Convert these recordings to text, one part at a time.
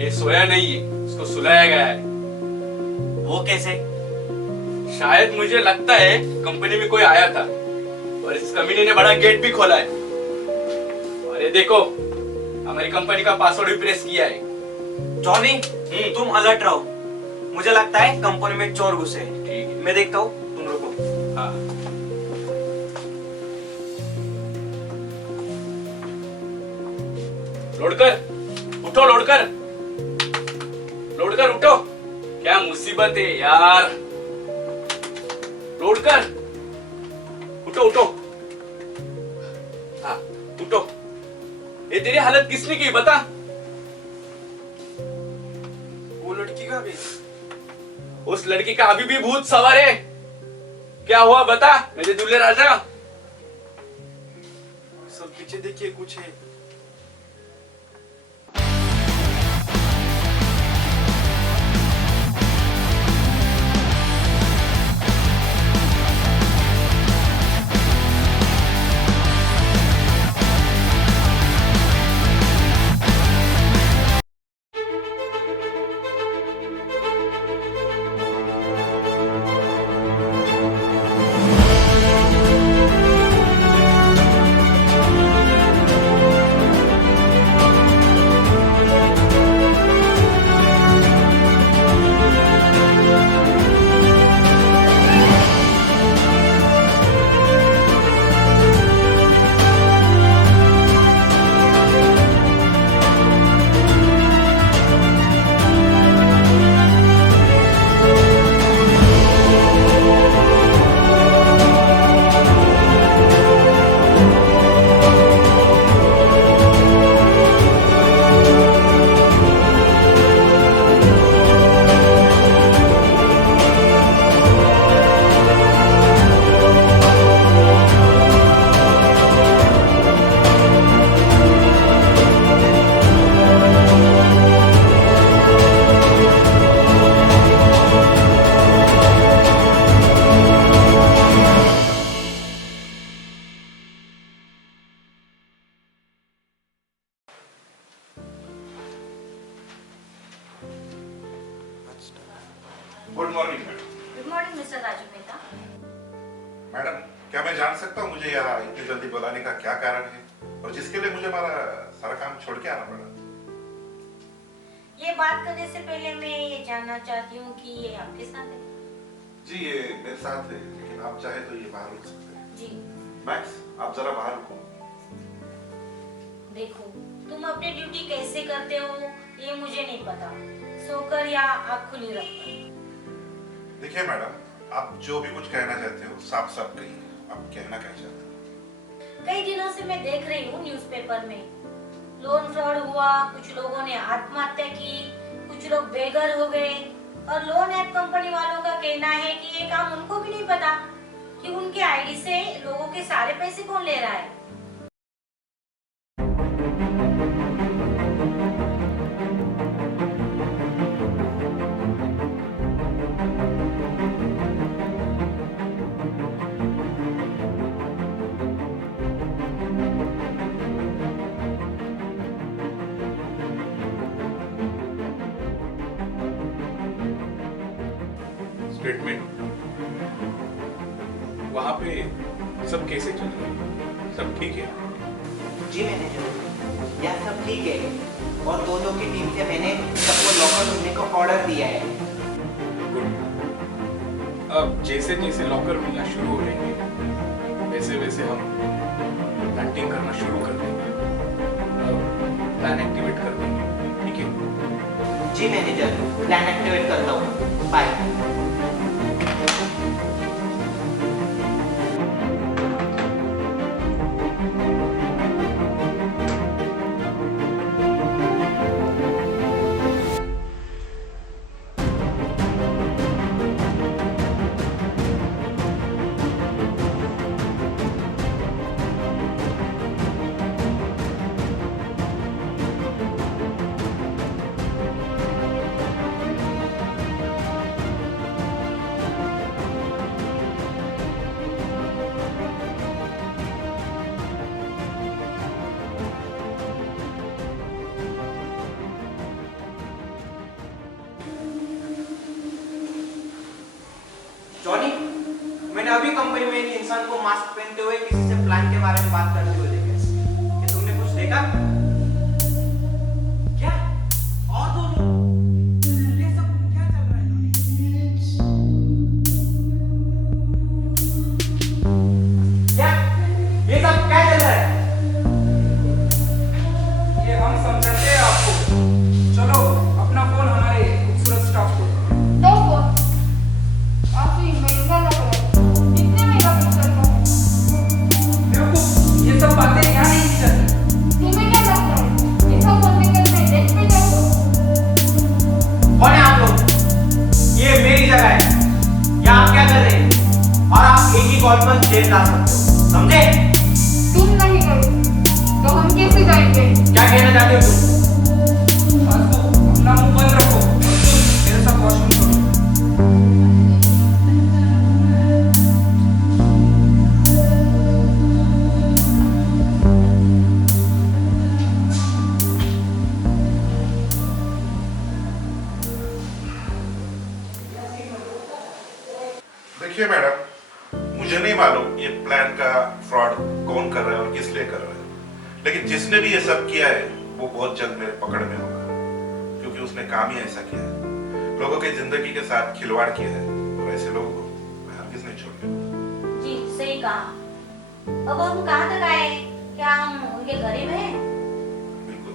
ये सोया नहीं है, उसको सुलाया गया है। वो कैसे? शायद मुझे लगता है कंपनी में कोई आया था और इस कमीने ने बड़ा गेट भी खोला है। और ये देखो, हमारी कंपनी का पासवर्ड भी प्रेस किया है। जॉनी, तुम अलर्ट रहो। मुझे लगता है कंपनी में चोर घुसे हैं। ठीक है। मैं देखता हूँ, तुम रुको। हाँ। लोडकर उठो, लोडकर लोडकर उठो। क्या मुसीबत है यार। लोडकर उठो उठो। हाँ उठो। ये तेरी हालत किसने की बता। वो लड़की का भी? उस लड़की का अभी भी भूत सवार है। क्या हुआ बता मेरे दूल्हे राजा। सब पीछे देखिए, कुछ है। Good morning madam. Good morning mister Raju Mehta. Madam, क्या मैं जान सकता हूँ मुझे यहाँ इतनी जल्दी बुलाने का क्या कारण है और जिसके लिए मुझे हमारा सारा काम छोड़ के आना पड़ा? ये बात करने से पहले मैं ये जानना चाहती हूँ कि ये आपके साथ है? जी ये मेरे साथ है, लेकिन आप चाहे तो ये बाहर रुक सकते हैं। जी। मैक्स, आप जरा बाहर रुको। देखो, तुम अपनी ड्यूटी कैसे करते हो ये मुझे नहीं पता। सोकर या आँख खुली रखकर। देखिए मैडम, आप जो भी कुछ कहना चाहते हो साफ साफ कहिए। आप कहना क्या चाहते हो? कई दिनों से मैं देख रही हूँ न्यूज़पेपर में लोन फ्रॉड हुआ, कुछ लोगों ने आत्महत्या की, कुछ लोग बेघर हो गए और लोन ऐप कंपनी वालों का कहना है कि ये काम उनको भी नहीं पता कि उनके आईडी से लोगों के सारे पैसे कौन ले रहा है। स्टेटमेंट वहां पे सब कैसे चल रहे हैं? सब ठीक है? जी मैनेजर, यह सब ठीक है और दोनों की टीम से मैंने सबको लॉकर ढूंढने का ऑर्डर दिया है। गुड। अब जैसे जैसे लॉकर मिलना शुरू हो जाएंगे वैसे वैसे हम हंटिंग करना शुरू कर देंगे। प्लान एक्टिवेट कर देंगे, ठीक है? जी मैनेजर, प्लान एक्टिवेट करता हूँ। बाय। इंसान को मास्क पहनते हुए किसी से प्लान के बारे में बात करते हुए देखे? क्या तुमने कुछ देखा? क्या? और दो लोग? ये सब क्या चल रहा है? क्या? ये सब क्या चल रहा है? ये हम समझाते हैं आपको। चलो अपना फोन हमारे खूबसूरत स्टाफ को दो। देखो, काफी महंगा लग रहा है। कितने मेगापिक्सल का है? बेवकूफ, ये सब बातें यहाँ नहीं की जाती। तुम्हें क्या लगता है? ये सब फोन निकल रहे डेस्क पे देखो। कौन है आप लोग? ये मेरी जगह है। यहाँ आप क्या कर रहे हैं? और आप एक ही कॉल पर जेल ला सकते हो, समझे? तुम नहीं गए तो हम कैसे जाएंगे? क्या कहना चाहते हो तुम? फालतू, अपना मुंह बंद रखो और तुम मेरे साथ वॉशरूम करो। देखिए मैडम, मुझे नहीं मालूम ये प्लान का फ्रॉड कौन कर रहा है और किस लिए कर रहा है, लेकिन जिसने भी ये सब किया है वो बहुत जल्द मेरे पकड़ में होगा, क्योंकि उसने काम ही ऐसा किया है, लोगों की जिंदगी के साथ खिलवाड़ किया है, और ऐसे लोगों को मैं हरगिज नहीं छोड़ने। जी सही कहा। अब हम कहाँ तक आए? क्या हम उनके करीब हैं? बिल्कुल,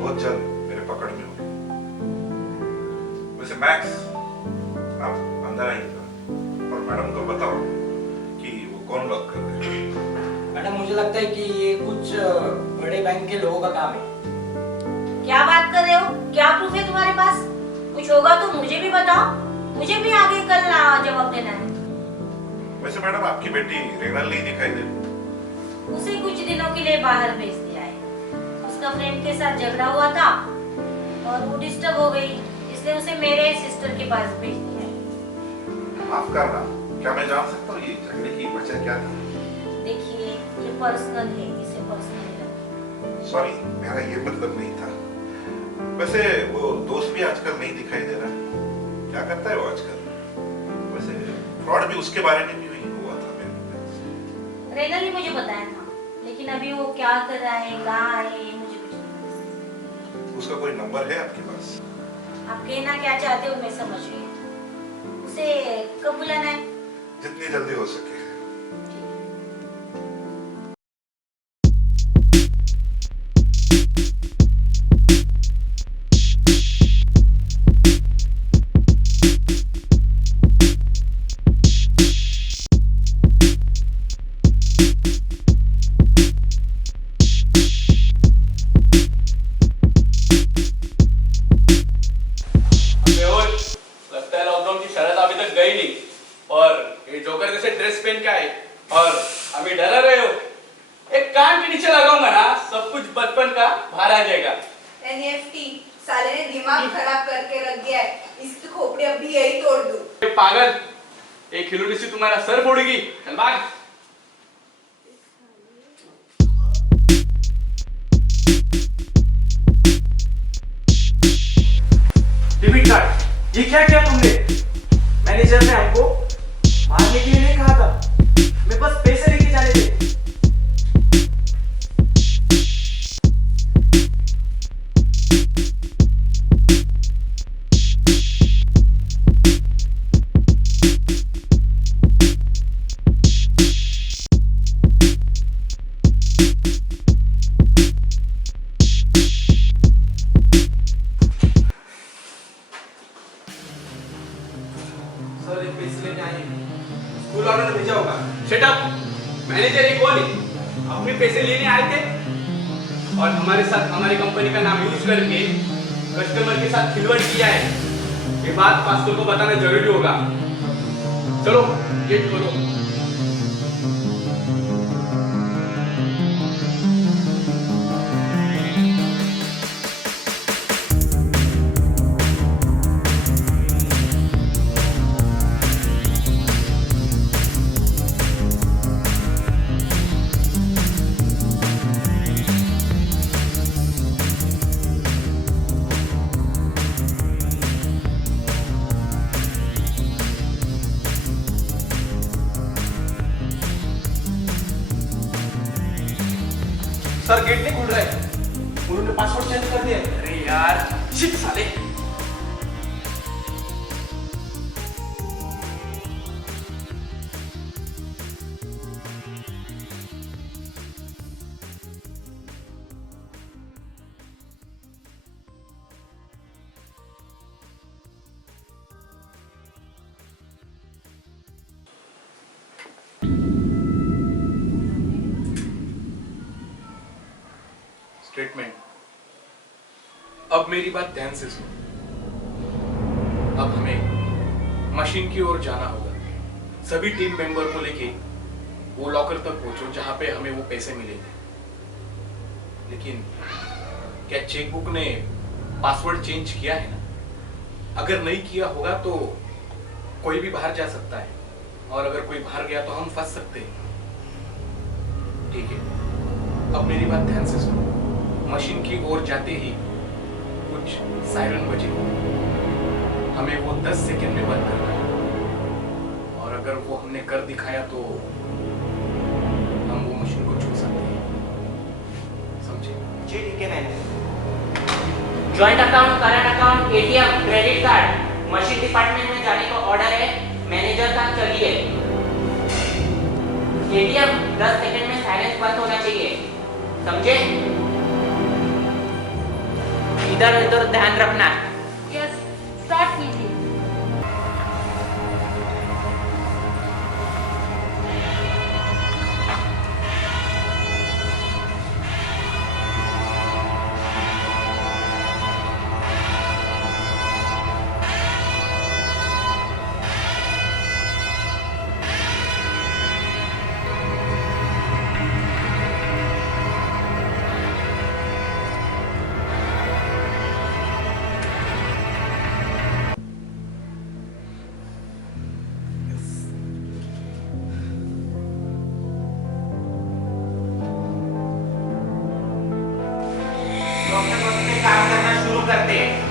बहुत जल्द मेरे पकड़ में होगी। वैसे मैक्स, आप अंदर आइएगा और मैडम को बताओ कि वो कौन लोग कर रहे हैं। मैडम मुझे लगता है कि ये कुछ बड़े बैंक के लोगों का काम है। क्या बात कर रहे हो? क्या प्रूफ है तुम्हारे पास? कुछ होगा तो मुझे भी बताओ, मुझे भी आगे कल जवाब देना है। वैसे मैडम, आपकी बेटी रेनल नहीं दिखाई दे रही। उसे कुछ दिनों के लिए बाहर भेज दिया है। उसका फ्रेंड के साथ झगड़ा हुआ था और वो डिस्टर्ब हो गई, इसलिए उसे मेरे सिस्टर के पास भेज दिया है। माफ करना, क्या मैं जान सकता हूँ ये झगड़े की वजह क्या थी? देखिए, ये पर्सनल है, इसे पर्सनल। सॉरी, मेरा ये मतलब नहीं था। वैसे वो दोस्त भी आजकल नहीं दिखाई दे रहा, क्या करता है वो आजकल? वैसे फ्रॉड भी उसके बारे में भी हुआ था मेरे। रेनल ने मुझे बताया था, लेकिन अभी वो क्या कर रहा है, कहाँ है, ये मुझे कुछ नहीं पता। उसका कोई नंबर है आपके पास? आप कहना क्या चाहते हो मैं समझ गई। उसे कब बुलाना है? जितनी जल्दी हो सके। लगता है लॉकडाउन की शरत अभी तक गई नहीं, और ये जोकर जैसे ड्रेस पहन के आए और अभी डर रहे हो। एक कान के नीचे लगाऊंगा ना, सब कुछ बचपन का बाहर आ जाएगा। एनएफटी साले ने दिमाग खराब करके रख दिया है, इसकी खोपड़ी अभी यही तोड़ दूं। ये पागल, एक खिलौने से तुम्हारा सर फोड़ेगी। चल भाग। डेबिट कार्ड, ये क्या किया तुमने? मैनेजर ने हमको मारने के लिए नहीं कहा था, मैं बस पैसे लेके जाने थे। सर एक पैसे लेने आए, स्कूल वालों ने भेजा होगा। शट अप, मैनेजर ये कौन है? अपने पैसे लेने आए थे और हमारे साथ हमारी कंपनी का नाम यूज करके कस्टमर के साथ खिलवाड़ किया है। ये बात पास्टर को बताना जरूरी होगा। चलो गेट खोलो। यार, शिट साले। स्टेटमेंट। अब मेरी बात ध्यान से सुनो। अब हमें मशीन की ओर जाना होगा। सभी टीम मेंबर को लेके वो लॉकर तक पहुंचो जहां पे हमें वो पैसे मिलेंगे। लेकिन क्या चेकबुक ने पासवर्ड चेंज किया है ना? अगर नहीं किया होगा तो कोई भी बाहर जा सकता है, और अगर कोई बाहर गया तो हम फंस सकते हैं। ठीक है, अब मेरी बात ध्यान से सुनो। मशीन की ओर जाते ही कुछ सायरन बजे, हमें वो 10 सेकंड में बंद करना है, और अगर वो हमने कर दिखाया तो हम वो मशीन को छू सकते हैं। समझे? जी ठीक है manager. Joint account, current account, ATM, credit card, machine department में जाने का ऑर्डर है मैनेजर का। चलिए। एटीएम 10 सेकंड में साइलेंस बंद होना चाहिए, समझे? इधर उधर ध्यान रखना। यस, स्टार्ट कीजिए। तो अपने वक्त में काम करना शुरू करते हैं।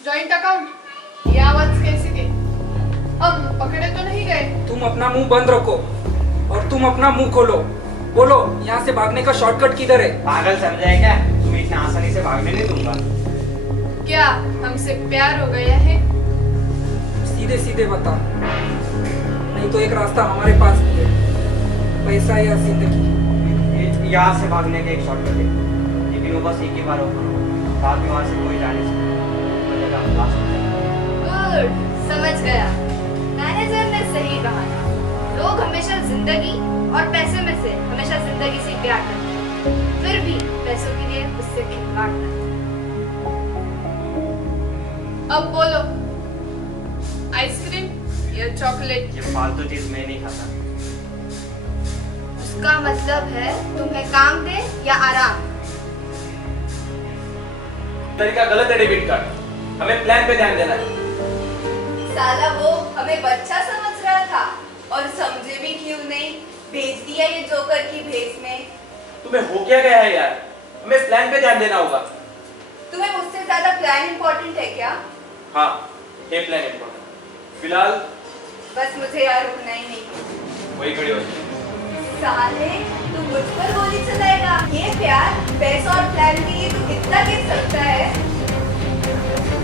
जॉइंट अकाउंट, ये आवाज कैसी थी? हम पकड़े तो नहीं गए? तुम अपना मुंह बंद रखो और तुम अपना मुंह खोलो। बोलो, यहाँ से भागने का शॉर्टकट किधर है? पागल समझा है क्या? तुम्हें इतना आसानी से भागने नहीं दूंगा। क्या हमसे प्यार हो गया है? सीधे सीधे बता, नहीं तो एक रास्ता हमारे पास भी है, पैसा या जिंदगी। यहाँ से भागने का एक शॉर्टकट है, लेकिन वो बस एक ही बार ओपन हो, बाद में वहाँ से कोई जाने से गुड, समझ गया। मैनेजर ने सही कहा था, लोग हमेशा जिंदगी और पैसे में से हमेशा जिंदगी से प्यार करते हैं, फिर भी पैसों के लिए उससे खिलवाड़ करते हैं। अब बोलो, आइसक्रीम ये चॉकलेट। ये फालतू चीज मैं नहीं खाता। उसका मतलब है तुम्हें काम दे या आराम। तरीका गलत है डेबिट कार्ड, हमें प्लान पे ध्यान देना है। साला वो हमें बच्चा समझ रहा था और समझे भी क्यों नहीं, भेज दिया ये जोकर की भेस में। तुम्हें हो क्या गया है यार, हमें प्लान पे ध्यान देना होगा। तुम्हें मुझसे ज्यादा प्लान इंपॉर्टेंट है क्या? हाँ, ये प्लान इम्पोर्टेंट। फिलहाल बस मुझे यार रुकना ही नहीं। वही खड़ी हो। साले तू मुझ पर गोली चलाएगा? ये प्यार पैसा और प्लान के लिए तू इतना गिर सकता है?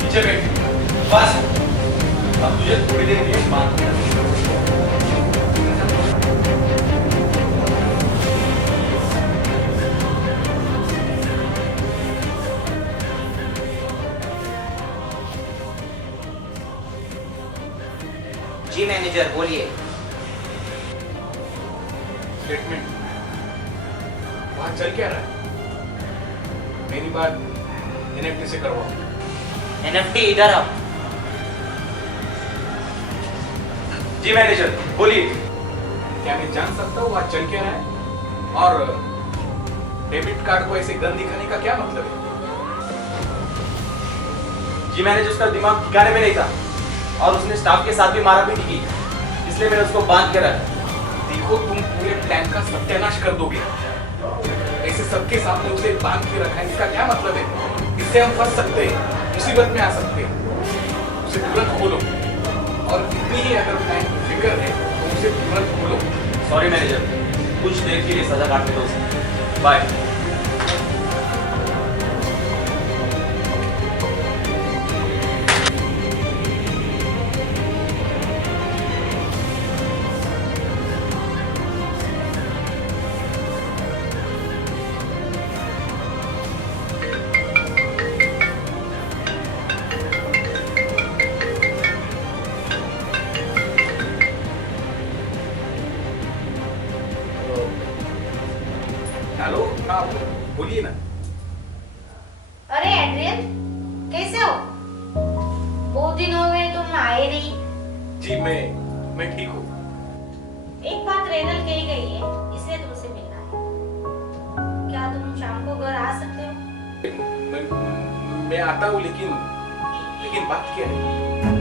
पीछे बैठ, बस अब तुझे थोड़ी देर के लिए बात करना है। जी मैनेजर बोलिए। स्टेटमेंट वहां चल क्या रहा है? मेरी बात एनएफटी से करवाओ। एनएफटी इधर आओ। जी मैनेजर बोलिए। क्या मैं जान सकता हूँ वहां चल क्या रहा है? और डेबिट कार्ड को ऐसे गन दिखाने का क्या मतलब है? जी मैनेजर उसका दिमाग ठिकाने में नहीं था और उसने स्टाफ के साथ भी मारापीटी की, इसलिए मैंने उसको बांध के रखा। देखो तुम पूरे प्लान का सत्यानाश कर दोगे। ऐसे सबके सामने उसे बांध के रखा है, इसका क्या मतलब है? इससे हम फंस सकते हैं, मुसीबत में आ सकते हैं। उसे तुरंत खोलो और इतनी ही अगर प्लान की फिक्र है तो उसे तुरंत खोलो। सॉरी मैनेजर, कुछ देर के लिए सजा काटने दो उसे। बाय। हेलो, हाँ बोलिए ना। अरे एड्रियन, कैसे हो? बहुत दिन हो गए तुम आए नहीं। जी मैं ठीक हूँ। एक बात रेनल कही गई है, इसलिए तुमसे मिलना है। क्या तुम शाम को घर आ सकते हो? मैं आता हूँ, लेकिन बात क्या है?